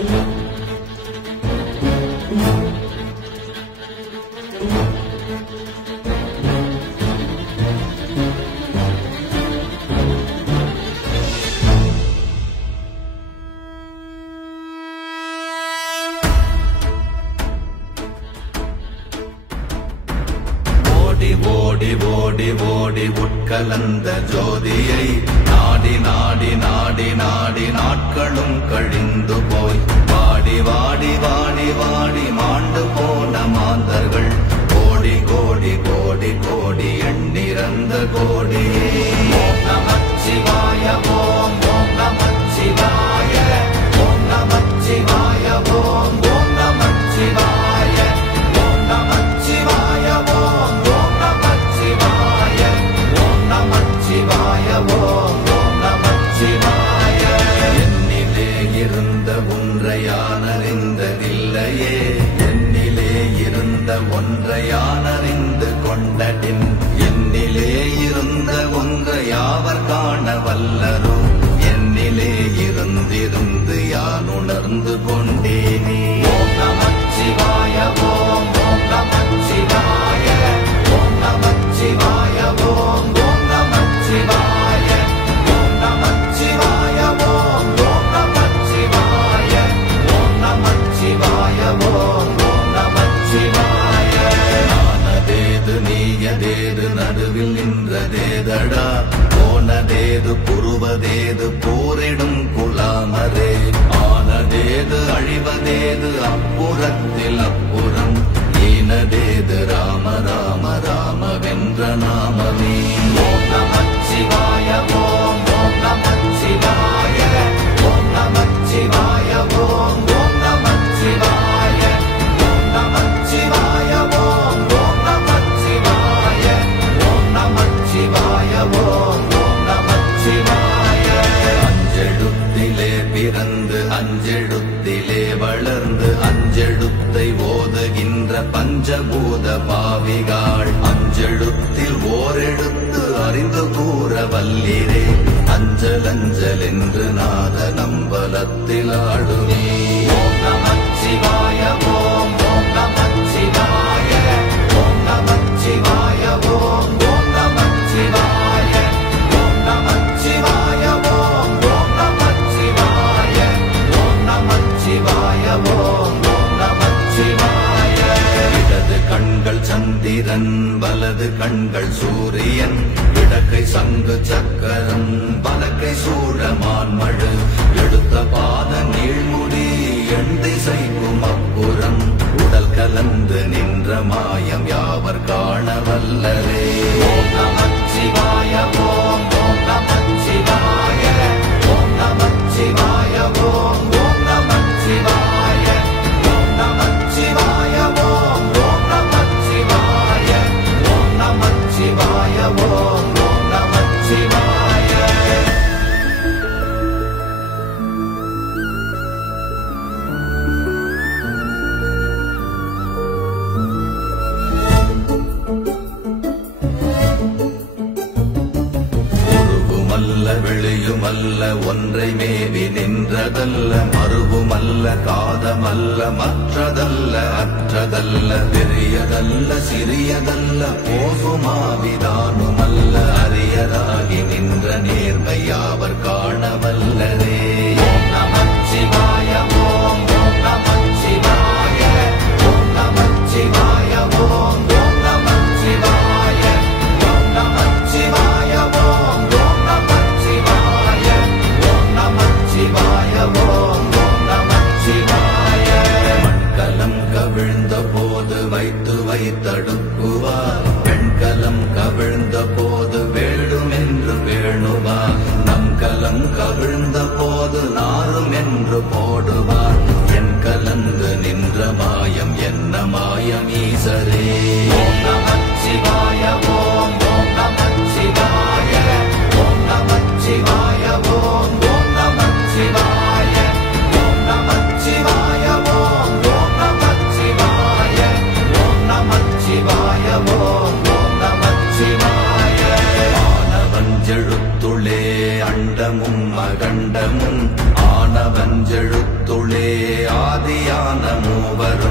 ஓடி ஓடி ஓடி உட்கலந்த ஜோதியை நாடி நாடி நாடி நாடி நாட்களும் கழிந்து போய் வாடி வாடி வாடி வாடி மாண்டு போன மாந்தர்கள் கோடி கோடி கோடி கோடி எண்ணிறந்த கோடி. ஓம் நமச்சிவாய ஓம் ஓம் நமச்சிவாய ஓம் நமச்சிவாய ஓம் ஓம் நமச்சிவாய ஓம் நமச்சிவாய ஓம் ஓம் நமச்சிவாய ஓம் நமச்சிவாய ஓம் ஓம் நமச்சிவாய. என்னிலே இருந்த ஒன்றை யான் அறிந்ததில்லையே, என்னிலே இருந்த ஒன்றை யான் அறிந்து கொண்டடின், என்னிலே இருந்த ஒன்றை யாவர் காண வல்லரோ, என்னிலே இருந்திருந்து யான் உணர்ந்து கொண்டேனே. ஓம் நமச்சிவாய ஓம் ஓம் நமச்சிவாய ஓம் நமச்சிவாய ஓம் ஓம் நமச்சிவாய ஓம் நமச்சிவாய ஓம் ஓம் நமச்சிவாய ஓம் நமச்சிவாய ஓம் ஓம் நமச்சிவாய. நானதேது நீயதேது நடுவில் நின்றதேதடா, போனதேது புருவதேது போரிடும் குலாமரே, ஆனதேது அழிவதேது அப்புறத்தில் அப்புறம், ஈனதேது ராம ராம ராம வென்ற நாமமே. ஓம் நமச்சிவாய ஓம் ஓம் நமச்சிவாய ஓம் நமச்சிவாய ஓம் ஓம் நமச்சிவாய ஓம் நமச்சிவாய ஓம் ஓம் நமச்சிவாய ஓம் நமச்சிவாய ஓம் ஓம் நமச்சிவாய. அஞ்செழுத்திலே பிறந்து அஞ்செழுத்திலே வளர்ந்து அஞ்செழுத்தை ஓதுகின்ற பஞ்சபூத பாவிகாள், அஞ்செழுத்தில் ஓரெழுத்து அறிந்து கூற வல்லிரே, அஞ்சல் அஞ்சல் என்று நாத நம்பலத்தில் ஆடுமே. ஓம் நமச்சிவாய ஓம் ஓம் நமச்சிவாய ஓம் நமச்சிவாய ஓம் ஓம் நமச்சிவாய ஓம் நமச்சிவாய ஓம் ஓம் நமச்சிவாய ஓம் நமச்சிவாய ஓம் ஓம் நமச்சிவாய. இடது கண்கள் சந்திரன் வலது கண்கள் சூரியன், இடக்கை சங்கு சக்கரம் பலக்கை சூழமான்மழு, எடுத்த பாத நீழ்முடி எண் திசைக்கும் அப்புறம், உடல் கலந்து நின்ற மாயம் யாவர் காண வல்லரே. ஓம் நமச்சிவாய ஓம் ஓம் நமச்சிவாய ஓம் நமச்சிவாய ஓம் ஓம் நமச்சிவாய ஓம் நமச்சிவாய ஓம் ஓம் நமச்சிவாய ஓம் நமச்சிவாய ஓம் ஓம் நமச்சிவாய. உருவுமல்ல வெளியுமல்ல ஒன்றை மேவி நின்றதல்ல, மறுவுமல்ல காதமல்ல மற்றதல்ல அற்றதல்ல, பெரியதல்ல சிறியதல்ல போகுமாவிதானுமல்ல, அரியராகி நின்ற நேர்மை யாவர் காண வல்லரே. ஓம் நமச்சிவாய ஓம் ஓம் நமச்சிவாய ஓம் நமச்சிவாய ஓம் ஓம் நமச்சிவாய ஓம் நமச்சிவாய ஓம் ஓம் நமச்சிவாய ஓம் நமச்சிவாய ஓம் ஓம் நமச்சிவாய. மண்கலம் கவிழ்ந்த போது வைத்து வைத்தடுக்குவார், பெண்கலம் கவிழ்ந்த போது வேடும் என்று வேணுவார், நம் கலம் கவிழ்ந்த போது நாரும் என்று போடுவார், என் கலந்து நின்ற மாயம் என்ன மாயம் ஈசரே. ஓம் நமச்சிவாய ஓம் ஓம் நமச்சிவாய ஓம் நமச்சிவாய ஓம் ஓம் நமச்சிவாய ஓம் நமச்சிவாய ஓம் ஓம் நமச்சிவாய ஓம் நமச்சிவாய ஓம் ஓம் நமச்சிவாய. ஆனவஞ்செழுத்துளே அண்டமும் அகண்டமும், ஆனவஞ்செழுத்துளே ஆதியான மூவரும்